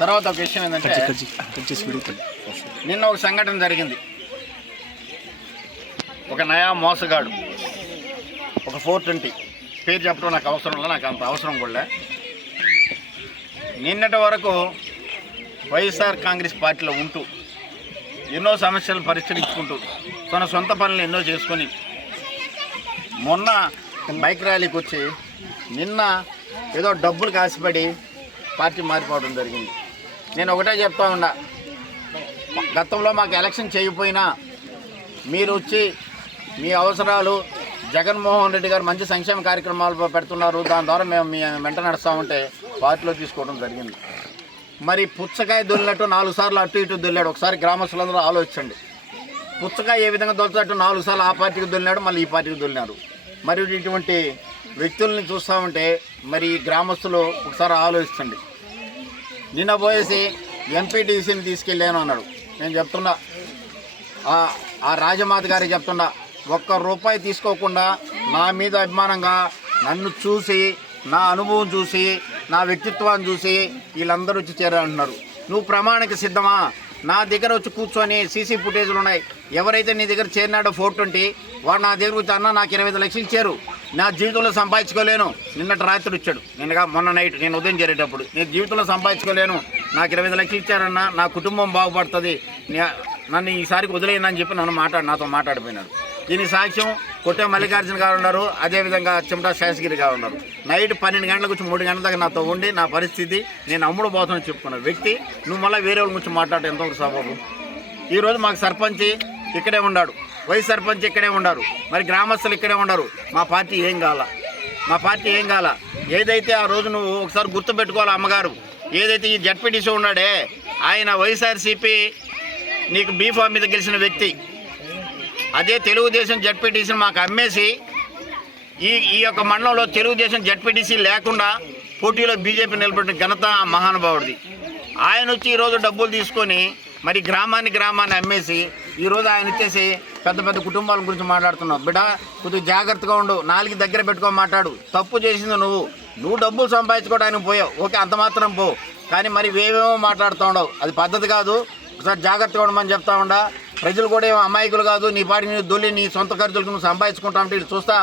తర్వాత ఒక విషయం ఏంటంటే, నిన్న ఒక సంఘటన జరిగింది. ఒక నయా మోసగాడు, ఒక 420 పేరు చెప్పడం నాకు అవసరం లేదు, నాకు అంత అవసరం కూడా. నిన్నటి వరకు వైఎస్ఆర్ కాంగ్రెస్ పార్టీలో ఉంటూ ఎన్నో సమస్యలు పరిష్కరించుకుంటూ తన సొంత పనులు ఎన్నో చేసుకొని మొన్న బైక్ ర్యాలీకి వచ్చి నిన్న ఏదో డబ్బులు కాసిపడి పార్టీ మారిపోవడం జరిగింది. నేను ఒకటే చెప్తా ఉన్నా, గతంలో మాకు ఎలక్షన్ చేయకపోయినా మీరు వచ్చి మీ అవసరాలు జగన్మోహన్ రెడ్డి గారు మంచి సంక్షేమ కార్యక్రమాలు పెడుతున్నారు, దాని ద్వారా మేము మీ వెంట నడుస్తూ ఉంటే పార్టీలో తీసుకోవడం జరిగింది. మరి పుచ్చకాయ దొల్లినట్టు 4 సార్లు అటు ఇటు దొల్లాడు. ఒకసారి గ్రామస్తులందరూ ఆలోచించండి. పుచ్చకాయ ఏ విధంగా దొలుతున్నట్టు 4 సార్లు ఆ పార్టీకి దొల్లినాడు, మళ్ళీ ఈ పార్టీకి దొల్లినారు. మరి ఇటువంటి వ్యక్తుల్ని చూస్తూ ఉంటే మరి గ్రామస్తులు ఒకసారి ఆలోచించండి. నిన్న పోయేసి ఎంపీటీసీని తీసుకెళ్ళాను అన్నాడు. నేను చెప్తున్నా, ఆ రాజమాత గారికి చెప్తున్నా, ₹1 తీసుకోకుండా నా మీద అభిమానంగా నన్ను చూసి, నా అనుభవం చూసి, నా వ్యక్తిత్వాన్ని చూసి వీళ్ళందరూ వచ్చి చేరాలంటున్నారు. నువ్వు ప్రమాణిక సిద్ధమా? నా దగ్గర వచ్చి కూర్చొని సీసీ ఫుటేజ్లు ఉన్నాయి. ఎవరైతే నీ దగ్గర చేరినాడో 420 వాడు నా దగ్గర వచ్చి అన్న నాకు 25 లక్షలు ఇచ్చారు, నా జీవితంలో సంపాదించుకోలేను. నిన్నటి రాత్రి వచ్చాడు, మొన్న నైట్ నేను ఉదయం చేరేటప్పుడు, నేను జీవితంలో సంపాదించుకోలేను, నాకు 25 లక్షలు ఇచ్చారన్న, నా కుటుంబం బాగుపడుతుంది, నన్ను ఈసారికి వదిలేయనని చెప్పి నాతో మాట్లాడిపోయినాడు. దీని సాక్ష్యం కొట్టే మల్లికార్జున గారు ఉన్నారు, అదేవిధంగా చెమటా శాసగిరి గారు ఉన్నారు. నైట్ 12 గంటల నుంచి 3 గంటల దాకా నాతో ఉండి నా పరిస్థితి నేను అమ్ముడు పోతానని చెప్పుకున్న వ్యక్తి నువ్వు మళ్ళీ వేరే వాళ్ళ గురించి మాట్లాడటం ఎంతవరకు సబబు? ఈరోజు మాకు సర్పంచ్ ఇక్కడే ఉన్నాడు, వైస్ సర్పంచ్ ఇక్కడే ఉన్నారు, మరి గ్రామస్తులు ఇక్కడే ఉన్నారు. మా పార్టీ ఏం కావాలా? ఏదైతే ఆ రోజు నువ్వు ఒకసారి గుర్తుపెట్టుకోవాలి అమ్మగారు, ఏదైతే ఈ జడ్పీటీసీ ఉన్నాడే ఆయన వైఎస్ఆర్సీపీ నీకు బీఫామ్ మీద గెలిచిన వ్యక్తి. అదే తెలుగుదేశం జడ్పీటీసీని మాకు అమ్మేసి ఈ యొక్క మండలంలో తెలుగుదేశం జడ్పీటీసీ లేకుండా పోటీలో బీజేపీ నిలబడిన ఘనత ఆ మహానుభావుడిది. ఆయన వచ్చి ఈరోజు డబ్బులు తీసుకొని మరి గ్రామాన్ని అమ్మేసి ఈరోజు ఆయన వచ్చేసి పెద్ద పెద్ద కుటుంబాల గురించి మాట్లాడుతున్నావు. బిడ్డ కొద్దిగా జాగ్రత్తగా ఉండు, 4 దగ్గర పెట్టుకొని మాట్లాడు. తప్పు చేసింది నువ్వు డబ్బులు సంపాదించుకోవడానికి పోయావు, ఓకే, అంత మాత్రం పో, కానీ మరి ఏవేమో మాట్లాడుతూ ఉండవు, అది పద్ధతి కాదు. ఒకసారి జాగ్రత్తగా ఉండమని చెప్తా ఉండా. ప్రజలు కూడా ఏమో అమాయకులు కాదు, నీ పాటికి నీ దొల్లి నీ సొంత ఖర్చులకు నువ్వు సంపాదించుకుంటా అంటే ఇటు చూస్తా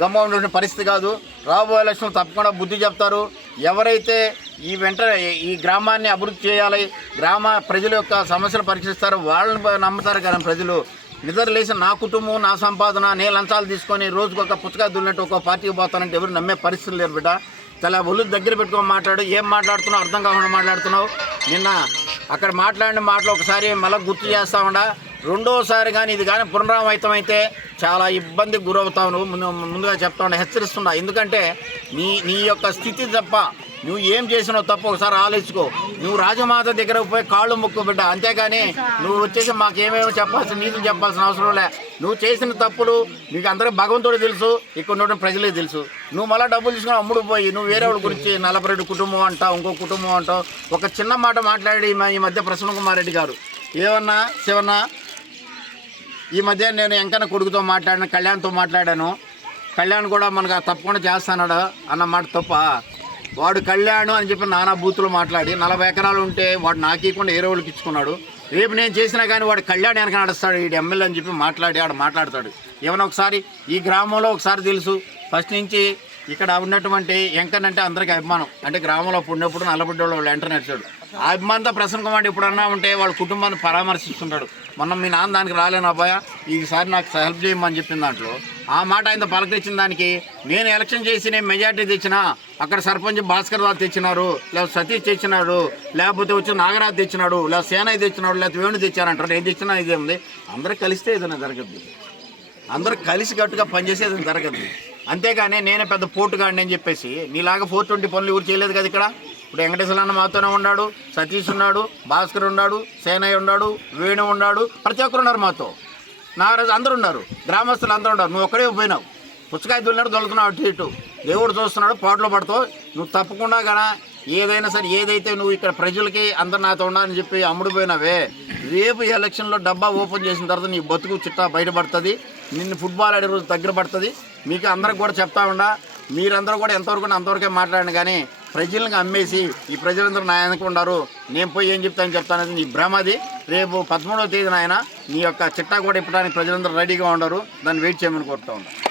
గమ్మ ఉండే పరిస్థితి కాదు. రాబోయే ఎలక్షన్లు తప్పకుండా బుద్ధి చెప్తారు. ఎవరైతే ఈ గ్రామాన్ని అభివృద్ధి చేయాలి, గ్రామ ప్రజల యొక్క సమస్యలు పరిశీలిస్తారో వాళ్ళని నమ్ముతారు. కానీ ప్రజలు నిద్ర లేచి నా కుటుంబం, నా సంపాదన, నేను లంచాలు తీసుకొని రోజుకొక పుచ్చకాయ దున్నట్టు ఒక పార్టీకి పోతానంటే ఎవరు నమ్మే పరిస్థితులు లేరు బిడ్డ. చాలా ఒళ్ళు దగ్గర పెట్టుకొని మాట్లాడు. ఏం మాట్లాడుతున్నావు అర్థం కాకుండా మాట్లాడుతున్నావు. నిన్న అక్కడ మాట్లాడిన మాటలు ఒకసారి మళ్ళీ గుర్తు చేస్తా ఉండా. రెండోసారి కానీ ఇది కానీ పునరావృతం అయితే చాలా ఇబ్బందికి గురవుతావు. నువ్వు ముందుగా చెప్తా ఉండా, హెచ్చరిస్తున్నా. ఎందుకంటే నీ యొక్క స్థితి తప్ప నువ్వు ఏం చేసినావు తప్ప ఒకసారి ఆలోచించుకో. నువ్వు రాజమాత దగ్గర పోయి కాళ్ళు మొక్కు బిడ్డ, అంతేగాని నువ్వు వచ్చేసి మాకేమేమో నీతులు చెప్పాల్సిన అవసరం లే. నువ్వు చేసిన తప్పులు నీకు అందరికీ భగవంతుడు తెలుసు, ఇక్కడ ఉన్న ప్రజలే తెలుసు. నువ్వు మళ్ళీ డబ్బులు తీసుకుని అమ్ముడు పోయి నువ్వు వేరే వాళ్ళ గురించి 42 కుటుంబం అంటావు, ఇంకో కుటుంబం అంటావు. ఒక చిన్న మాట మాట్లాడి ఈ మధ్య ప్రసన్న కుమార్ రెడ్డి గారు ఏమన్నా శివన్నా, ఈ మధ్య నేను ఎంకన్న కొడుకుతో మాట్లాడాను, కళ్యాణ్తో మాట్లాడాను. కళ్యాణ్ కూడా మనకు తప్పకుండా చేస్తానాడు అన్న మాట తప్ప. వాడు కళ్యాణ్ అని చెప్పి నానా బూతులు మాట్లాడి 40 ఎకరాలు ఉంటే వాడు నాకీకుండా ఏ రోజులకి ఇచ్చుకున్నాడు. రేపు నేను చేసినా కానీ వాడు కళ్యాణ్ వెనక నడుస్తాడు, వీడు ఎమ్మెల్యే అని చెప్పి మాట్లాడతాడు. ఏమైనా ఒకసారి ఈ గ్రామంలో ఒకసారి తెలుసు, ఫస్ట్ నుంచి ఇక్కడ ఉన్నటువంటి ఎంకనంటే అందరికీ అభిమానం. అంటే గ్రామంలో పుడినప్పుడు నల్లబుడ్డోళ్ళు వాళ్ళు ఎంటర్ నడిచాడు. ఆ అభిమానంతో ప్రసన్న కుమార్ ఎప్పుడన్నా ఉంటే వాళ్ళ కుటుంబాన్ని పరామర్శిస్తుంటాడు. మొన్న మీ నాన్న దానికి రాలేను అబ్బాయ, ఈసారి నాకు హెల్ప్ చేయమని చెప్పిన దాంట్లో ఆ మాట ఆయన పలకరించిన దానికి నేను ఎలక్షన్ చేసి నేను మెజార్టీ తెచ్చినా, అక్కడ సర్పంచ్ భాస్కర్ రావు తెచ్చినారు, లేకపోతే సతీష్ తెచ్చినాడు, లేకపోతే వచ్చి నాగరాజు తెచ్చినాడు, లేకపోతే సేనయ్య తెచ్చినాడు, లేకపోతే వేణు తెచ్చారంటారు. ఏది తెచ్చినా ఇదే ఉంది. అందరూ కలిస్తే ఏదైనా జరగద్దు, అందరూ కలిసి కట్టుగా పనిచేసి ఏదైనా జరగద్దు. అంతేగాని నేనే పెద్ద పోటుగాడిని అని చెప్పేసి నీలాగా 420 పనులు ఎవరు చేయలేదు కదా. ఇక్కడ ఇప్పుడు వెంకటేశ్వర అన్న మాతోనే ఉన్నాడు, సతీష్ ఉన్నాడు, భాస్కర్ ఉన్నాడు, సేనయ్య ఉన్నాడు, వేణు ఉన్నాడు, ప్రతి ఒక్కరు ఉన్నారు మాతో. నాగరాజు అందరూ ఉన్నారు, గ్రామస్తులు అందరూ ఉన్నారు. నువ్వు ఒక్కడే పోయినావు, పుచ్చకాయ దొలుతున్నావు అటు ఇటు. దేవుడు చూస్తున్నాడు, పోటలో పడతావు. నువ్వు తప్పకుండా కానీ ఏదైనా సరే ఏదైతే నువ్వు ఇక్కడ ప్రజలకి అందరు నాతో ఉండాలని చెప్పి అమ్ముడుపోయినావే, రేపు ఎలక్షన్లో డబ్బా ఓపెన్ చేసిన తర్వాత నీ బతుకు చిట్టా బయటపడుతుంది. నిన్ను ఫుట్బాల్ ఆడే రోజు దగ్గర పడుతుంది. మీకు అందరికి కూడా చెప్తా ఉండా, మీరందరూ కూడా ఎంతవరకు అంతవరకే మాట్లాడండి, కానీ ప్రజలను అమ్మేసి ఈ ప్రజలందరూ నా వెనక ఉన్నారు, నేను పోయి ఏం చెప్తానది నీ భ్రమది. రేపు 13వ తేదీన ఆయన నీ యొక్క చిట్టా కూడా ఇప్పడానికి ప్రజలందరూ రెడీగా ఉండరు, దాన్ని వెయిట్ చేయమని కోరుతా ఉన్నాను.